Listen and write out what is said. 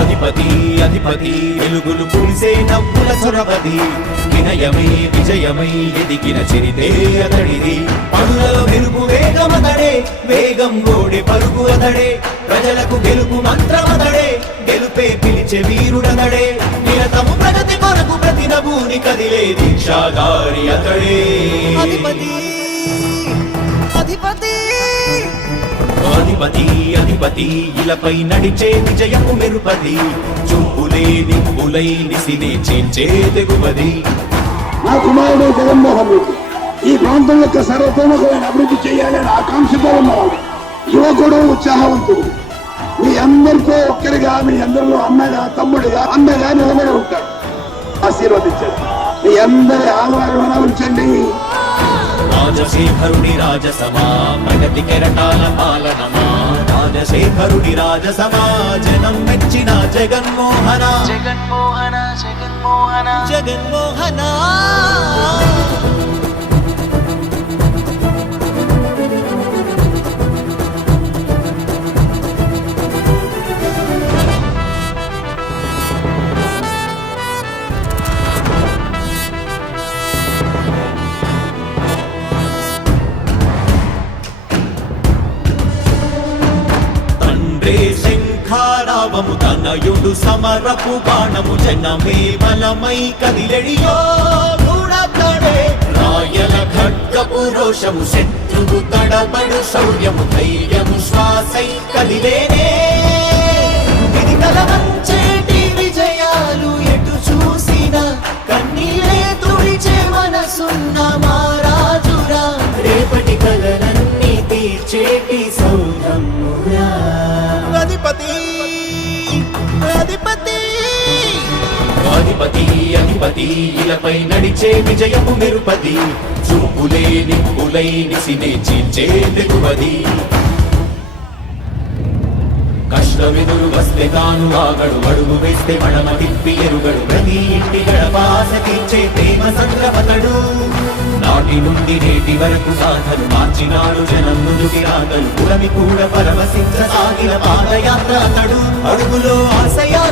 అధిపతి అధిపతి వెలుగులు పూసే నవ్వుల చొరవది వినయమై విజయమై ఎదిగిన చరితే అతడిది పనులలో మెరుపు వేగమతడే వేగం గోడి పరుగు అతడే ప్రజలకు గెలుపు మంత్రమతడే గెలుపే పిలిచే వీరుడతడే నిరతము ప్రగతి కొరకు ప్రతి నభూని కదిలే దీక్షాగారి అతడే అధిపతి అధిపతి అధిపతి అధిపతి ఇలపై నడిచే విజయము మెరుపది చూపులే నిప్పులై నిసినే చేంచే తెగువది. నా కుమారుడు జగన్మోహన్ రెడ్డి ఈ ప్రాంతం యొక్క సర్వతోముఖమైన అభివృద్ధి చేయాలని ఆకాంక్షతో ఉన్నవాడు, యువకుడు, ఉత్సాహవంతుడు. మీ అందరితో ఒక్కరిగా, మీ అందరిలో అన్నగా, తమ్ముడిగా, అన్నగా నిలబడి ఉంటాడు. ఆశీర్వదించండి. మీ అందరి ఆహ్వానం ఉంచండి. రాజశేఖరుడి రాజసమా ప్రగతి కెరటాల పాలనమా రాజశేఖరుడి రాజసమా జనం మెచ్చిన జగన్మోహన జగన్మోహన జగన్మోహన జగన్మోహన. శంఖారావము తనయుడు సమరపు బాణము జనమే బలమై కదిలెడియో గూడతడే రాయల ఖడ్గపు రోషము శత్రువు తడబడు శౌర్యము ధైర్యము శ్వాసై కదిలేనే ఇది కలవంచేటి విజయాలు ఎటు చూసినా కన్నీలే తుడిచే మనసున్న మారాజురా రేపటి కలలన్నీ తీర్చేటి సౌరమ్మురా. అధిపతి అధిపతి అధిపతి అధిపతి ఇలపై నడిచే విజయము మెరుపది చూపులే నిప్పులై నిసినే చీల్చే తెగువది. కష్టమెదురు వస్తే తాను ఆగడు అడుగు వేస్తే మడమ తిప్పి ఎరుగడు ప్రతి ఇంటి గడపాస తీర్చే ప్రేమ సంద్రపతడు నాటి నుండి నేటి వరకు సాధలు మార్చినాడు జనం ముందుకి రాగలు పురమి కూడా పరవశించ సాగిన పాదయాత్ర అతడు అడుగులో ఆశయాల